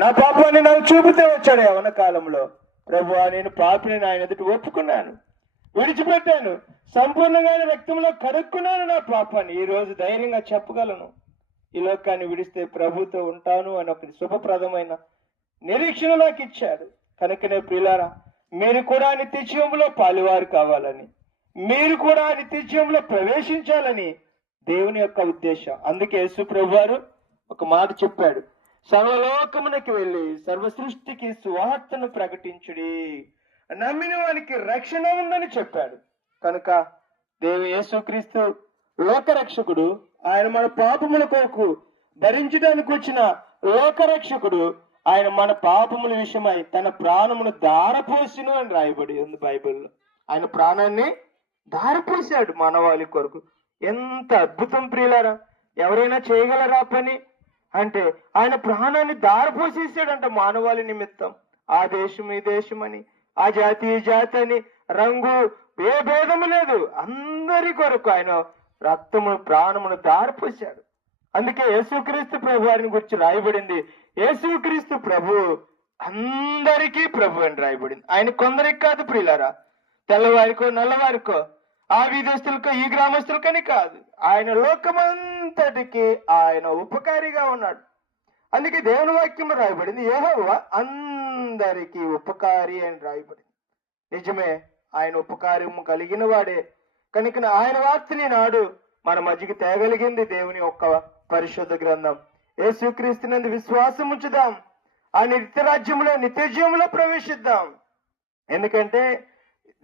నా పాపాన్ని నాకు చూపితే వచ్చాడు యవన కాలంలో. ప్రభువా, నేను పాపిని ఆయన ఎదుట ఒప్పుకున్నాను, విడిచిపెట్టాను, సంపూర్ణంగా రక్తంలో కడుక్కున్నాను నా పాపాన్ని. ఈ రోజు ధైర్యంగా చెప్పగలను, ఈ లోకాన్ని విడిస్తే ప్రభుతో ఉంటాను అని ఒక శుభప్రదమైన నిరీక్షణ నాకు ఇచ్చాడు. కనుకనే ప్రియులారా, మీరు కూడా నిత్యజీవంలో పాలువారు కావాలని, మీరు కూడా నిత్యజీవంలో ప్రవేశించాలని దేవుని యొక్క ఉద్దేశం. అందుకే యేసు ప్రభువారు ఒక మాట చెప్పాడు, సర్వలోకమునకి వెళ్ళి సర్వ సృష్టికి సువార్తను ప్రకటించుడి, నమ్మిన వానికి రక్షణ ఉందని చెప్పాడు. కనుక యేసుక్రీస్తు లోకరక్షకుడు, ఆయన మన పాపముల కొరకు భరించడానికి వచ్చిన లోకరక్షకుడు. ఆయన మన పాపముల విషయమై తన ప్రాణమును దారపోసిను అని రాయబడి ఉంది బైబిల్లో. ఆయన ప్రాణాన్ని దారపోసాడు మానవాళి కొరకు. ఎంత అద్భుతం ప్రియులారా! ఎవరైనా చేయగలరా పని అంటే ఆయన ప్రాణాన్ని దారపోసేసాడంట మానవాళి నిమిత్తం. ఆ దేశం ఈ దేశం అని, ఆ జాతి ఈ జాతి అని, రంగు ఏ భేదము లేదు, అందరి కొరకు ఆయన రక్తమును ప్రాణమును దారపోసాడు. అందుకే యేసుక్రీస్తు ప్రభు వారిని గురించి రాయబడింది, యేసుక్రీస్తు ప్రభు అందరికీ ప్రభు అని రాయబడింది. ఆయన కొందరికి కాదు ప్రియులారా, తెల్లవారికో నల్లవారికో, ఆ విదేశస్తులకో ఈ గ్రామస్తులకని కాదు, ఆయన లోకమంతటికి ఆయన ఉపకారిగా ఉన్నాడు. అందుకే దేవుని వాక్యంలో రాయబడింది, యెహోవా అందరికీ ఉపకారి అని రాయబడింది. నిజమే, ఆయన ఉపకారము కలిగిన వాడే. కనుక ఆయన వార్తని నాడు మన మధ్యకి తేగలిగింది దేవుని యొక్క పరిశుద్ధ గ్రంథం. యేసుక్రీస్తునందు విశ్వాసం ఉంచుదాం, ఆయన నిత్యరాజ్యంలో నిత్యజీవంలో ప్రవేశిద్దాం. ఎందుకంటే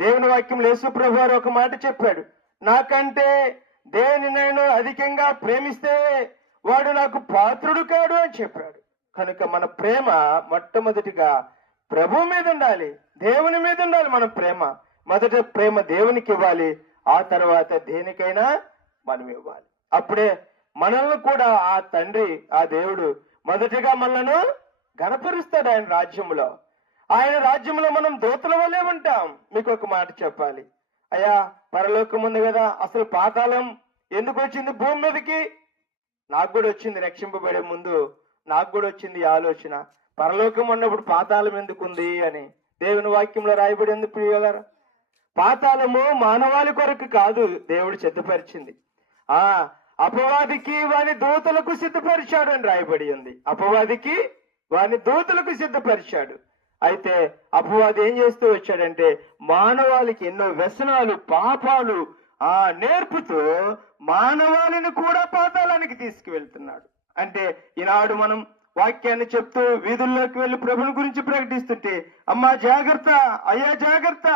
దేవుని వాక్యం యేసు ప్రభు వారు ఒక మాట చెప్పాడు, నాకంటే దేవుని నేను అధికంగా ప్రేమిస్తే వాడు నాకు పాత్రుడు కాడు అని చెప్పాడు. కనుక మన ప్రేమ మొట్టమొదటిగా ప్రభు మీద ఉండాలి, దేవుని మీద ఉండాలి. మన ప్రేమ మొదట ప్రేమ దేవునికి ఇవ్వాలి, ఆ తర్వాత దేనికైనా మనం ఇవ్వాలి. అప్పుడే మనల్ని కూడా ఆ తండ్రి, ఆ దేవుడు మొదటిగా మనలను గణపరుస్తాడు ఆయన రాజ్యంలో. ఆయన రాజ్యంలో మనం దూతల వల్లే ఉంటాం. మీకు ఒక మాట చెప్పాలి, అయ్యా పరలోకం ఉంది కదా, అసలు పాతాళం ఎందుకు వచ్చింది భూమి మీదకి? నాకు కూడా వచ్చింది, రక్షింపబడే ముందు నాకు కూడా వచ్చింది ఈ ఆలోచన, పరలోకం ఉన్నప్పుడు పాతాళం ఎందుకు ఉంది అని. దేవుని వాక్యంలో రాయబడింది ప్రియులారా, పాతాళము మానవాళి కొరకు కాదు దేవుడు సిద్ధపరిచింది, అపవాదికి వాని దూతలకు సిద్ధపరిచాడు అని రాయబడి ఉంది. అపవాదికి వాని దూతలకు సిద్ధపరిచాడు. అయితే అపవాది ఏం చేస్తూ వచ్చాడంటే మానవాళికి ఎన్నో వ్యసనాలు పాపాలు నేర్పుతూ మానవాళిని కూడా పాతాళానికి తీసుకువెళ్తున్నాడు. అంటే ఈనాడు మనం వాక్యాన్ని చెప్తూ వీధుల్లోకి వెళ్లి ప్రభుని గురించి ప్రకటిస్తుంటే, అమ్మా జాగ్రత్త, అయ్యా జాగ్రత్త,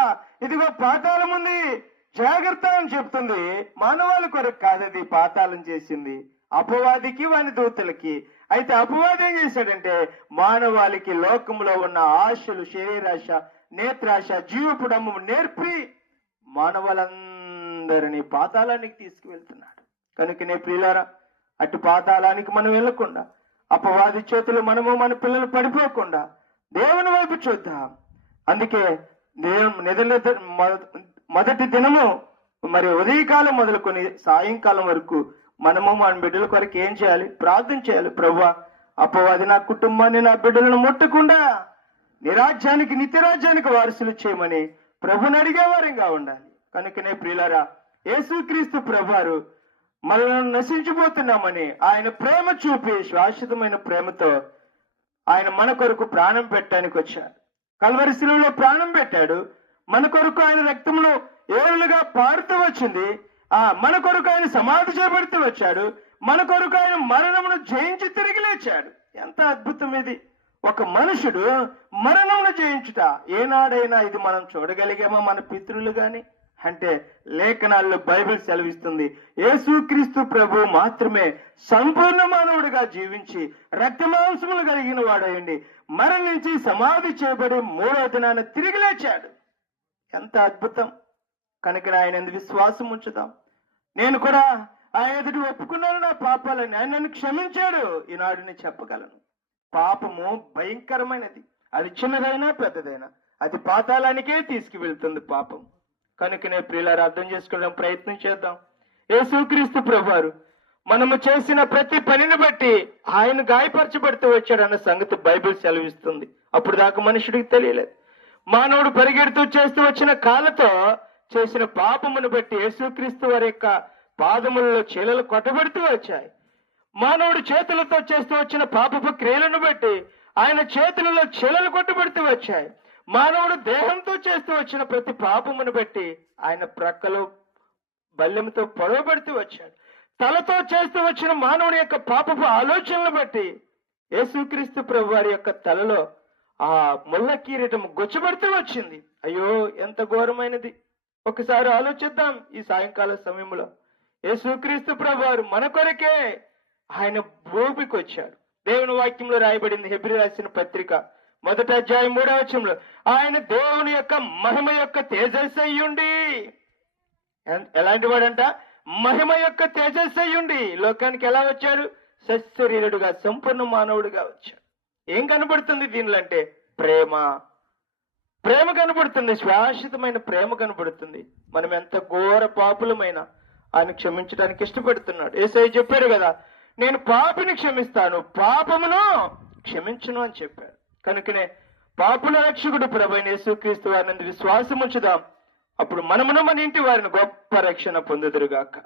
ఇదిగో పాతాళం ఉంది జాగ్రత్త అని చెప్తుంది. మానవాళి కొరకు కాదది పాతాళం చేసింది, అపవాదికి వాని దూతలకి. అయితే అపవాది ఏం చేశాడంటే మానవాళికి లోకంలో ఉన్న ఆశలు, శరీరాశ, నేత్రాశ, జీవపుడము నేర్పి మానవాళ్ళందరినీ పాతాళానికి తీసుకువెళ్తున్నాడు. కనుకనే ప్రియులారా, అటు పాతాళానికి మనం వెళ్ళకుండా, అపవాది చేతులు మనము మన పిల్లలు పడిపోకుండా దేవుని వైపు చూద్దాం. అందుకే మొదటి దినము మరి ఉదయకాలం మొదలుకొని సాయంకాలం వరకు మనము మన బిడ్డల కొరకు ఏం చేయాలి? ప్రార్థన చేయాలి. ప్రభువా, అపవాది నా కుటుంబాన్ని, నా బిడ్డలను ముట్టకుండా నిరాజ్యానికి నిత్యరాజ్యానికి వారసులు చేయమని ప్రభుని అడిగేవారంగా ఉండాలి. కనుకనే ప్రియులారా, యేసుక్రీస్తు ప్రభువారు మనల్ని నశించిపోతున్నామని ఆయన ప్రేమ చూపి శాశ్వతమైన ప్రేమతో ఆయన మన కొరకు ప్రాణం పెట్టడానికి వచ్చాడు. కల్వరి శిలువలో ప్రాణం పెట్టాడు. మన కొరకు ఆయన రక్తంలో ఏరులుగా పారుతూ వచ్చింది. మన కొరకు ఆయన సమాధి చేపడుతూ వచ్చాడు. మన కొరకు ఆయన మరణమును జయించి తిరిగి లేచాడు. ఎంత అద్భుతం ఇది! ఒక మనుషుడు మరణమును జయించుట ఏనాడైనా ఇది మనం చూడగలిగామా మన పితరులు గాని? అంటే లేఖనాల్లో బైబిల్ సెలవిస్తుంది, యేసుక్రీస్తు ప్రభు మాత్రమే సంపూర్ణ మానవుడిగా జీవించి రక్తమాంసములు కలిగిన వాడయండి మరణించి సమాధి చేయబడి 3వ దినాన తిరిగి లేచాడు. ఎంత అద్భుతం! కనుక ఆయన ఎందు విశ్వాసం ఉంచుదాం. నేను కూడా ఆయన ఎదుటి ఒప్పుకున్నాను నా పాపాలని, ఆయన నన్ను క్షమించాడు ఈనాడు నేను చెప్పగలను. పాపము భయంకరమైనది, అది చిన్నదైనా పెద్దదైనా అది పాతాళానికే తీసుకువెళ్తుంది పాపం. కనుకనే ప్రియులారా, అర్థం చేసుకోవడం ప్రయత్నం చేద్దాం. యేసుక్రీస్తు ప్రభువారు మనము చేసిన ప్రతి పనిని బట్టి ఆయన గాయపరచబడుతూ వచ్చాడు అన్న సంగతి బైబిల్ సెలవిస్తుంది. అప్పుడు దాకా మనుషుడికి తెలియలేదు. మానవుడు పరిగెడుతూ చేస్తూ వచ్చిన కాళ్ళతో చేసిన పాపమును బట్టి యేసుక్రీస్తు వారి యొక్క పాదములలో చీలలు కొట్టబడుతూ వచ్చాయి. మానవుడు చేతులతో చేస్తూ వచ్చిన పాపపు క్రియలను బట్టి ఆయన చేతులలో చీలలు కొట్టబడుతూ వచ్చాయి. మానవుడు దేహంతో చేస్తూ వచ్చిన ప్రతి పాపమును బట్టి ఆయన ప్రక్కలో బల్లెంతో పొడవబడుతూ వచ్చాడు. తలతో చేస్తూ వచ్చిన మానవుని యొక్క పాపపు ఆలోచనలు బట్టి యేసుక్రీస్తు ప్రభు వారి యొక్క తలలో ఆ ముళ్ళ కిరీటం గొచ్చబడుతూ వచ్చింది. అయ్యో, ఎంత ఘోరమైనది! ఒకసారి ఆలోచిద్దాం. ఈ సాయంకాల సమయంలో యేసుక్రీస్తు ప్రభు వారు మన కొరకే ఆయన భూమికి వచ్చాడు. దేవుని వాక్యంలో రాయబడింది, హెబ్రీ రాసిన పత్రిక 1వ అధ్యాయం 3వ వచనంలో, ఆయన దేవుని యొక్క మహిమ యొక్క తేజస్సు అయ్యుండి, ఎలాంటి వాడంట? మహిమ యొక్క తేజస్సు అయ్యుండి లోకానికి ఎలా వచ్చాడు? సశరీరుడుగా, సంపూర్ణ మానవుడిగా వచ్చాడు. ఏం కనబడుతుంది దీనిలో అంటే? ప్రేమ కనబడుతుంది, శాశ్వతమైన ప్రేమ కనబడుతుంది. మనం ఎంత ఘోర పాపులమైనా ఆయన క్షమించడానికి ఇష్టపడుతున్నాడు. యేసయ్య చెప్పారు కదా, నేను పాపిని క్షమిస్తాను, పాపమును క్షమించును అని చెప్పారు. కనుకనే పాపుల రక్షకుడు ప్రభువైన యేసుక్రీస్తు వారిని విశ్వాసం ఉంచుదాం. అప్పుడు మనమును మన ఇంటి వారిని గొప్ప రక్షణ పొందుదురుగాక.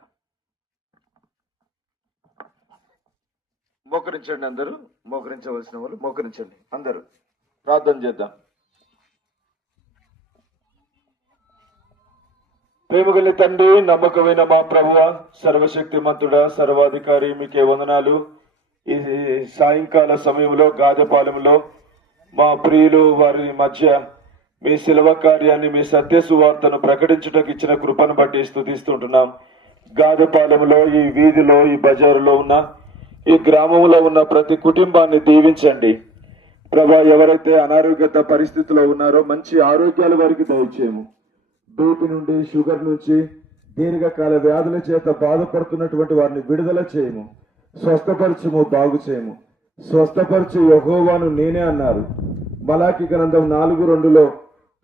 మోకరించండి, అందరూ మోకరించవలసిన వాళ్ళు మోకరించండి. అందరూ ప్రార్థన చేద్దాం. ప్రేమగల తండ్రి, నమ్మకమైన మా ప్రభువ, సర్వశక్తిమంతుడా, సర్వాధికారి, మీకే వందనాలు. ఈ సాయంకాల సమయంలో గాదెపాలెంలో మా ప్రియులు వారి మధ్య మీ శిలువ కార్యాన్ని, మీ సత్య సువార్తను ప్రకటించుటకు ఇచ్చిన కృపను బట్టి స్తుతిస్తుంటున్నాం. గాదెపాలెంలో, ఈ వీధిలో, ఈ బజారులో ఉన్న, ఈ గ్రామంలో ఉన్న ప్రతి కుటుంబాన్ని దీవించండి ప్రభా. ఎవరైతే అనారోగ్యత పరిస్థితిలో ఉన్నారో మంచి ఆరోగ్యాల వారికి దయచేయము. బీపీ నుండి, షుగర్ నుంచి, దీర్ఘకాల వ్యాధుల చేత బాధపడుతున్నటువంటి వారిని విడుదల చేయము, స్వస్థపరచుము, బాగు చేయము. స్వస్థపరచు యెహోవాను నేనే అన్నారు. మలాకి గ్రంథం 4:2లో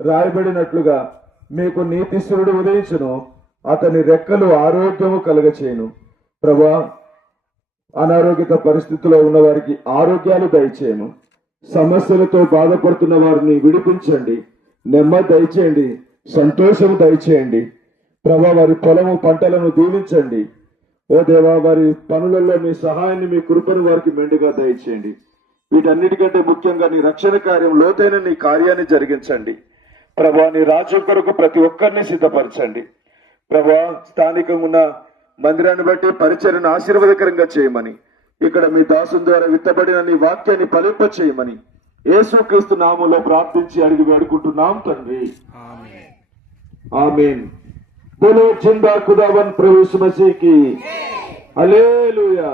రాయబడినట్లుగా మీకు నీతిశ్వరుడు ఉదయించును, అతని రెక్కలు ఆరోగ్యము కలుగచేయును. ప్రభా, అనారోగ్యత పరిస్థితిలో ఉన్న వారికి ఆరోగ్యాలు దయచేయము. సమస్యలతో బాధపడుతున్న వారిని విడిపించండి, నెమ్మది దయచేయండి, సంతోషం దయచేయండి. ప్రభా, వారి పొలము పంటలను దీవించండి. ఓ దేవా, వారి పనులలో మీ సహాయాన్ని, మీ కృపను వారికి మెండుగా దయచేయండి. వీటన్నిటికంటే ముఖ్యంగా నీ రక్షణ కార్యం, లోతైన నీ కార్యాన్ని జరిగించండి ప్రభా. నీ రాజ్యం కొరకు ప్రతి ఒక్కరిని సిద్ధపరచండి ప్రభా. స్థానికంగా ఉన్న మందిరాన్ని బట్టి పరిచర్యను ఆశీర్వాదకరంగా చేయమని, ఇక్కడ మీ దాసుని ద్వారా విత్తబడిన నీ వాక్యాన్ని ఫలింప చేయమని యేసుక్రీస్తు నామములో ప్రార్థించి అడిగి వేడుకుంటున్నాం తండ్రి, ఆమేన్. बोलो जिंदा खुदावन प्रभु यीशु मसीह की, हालेलुया.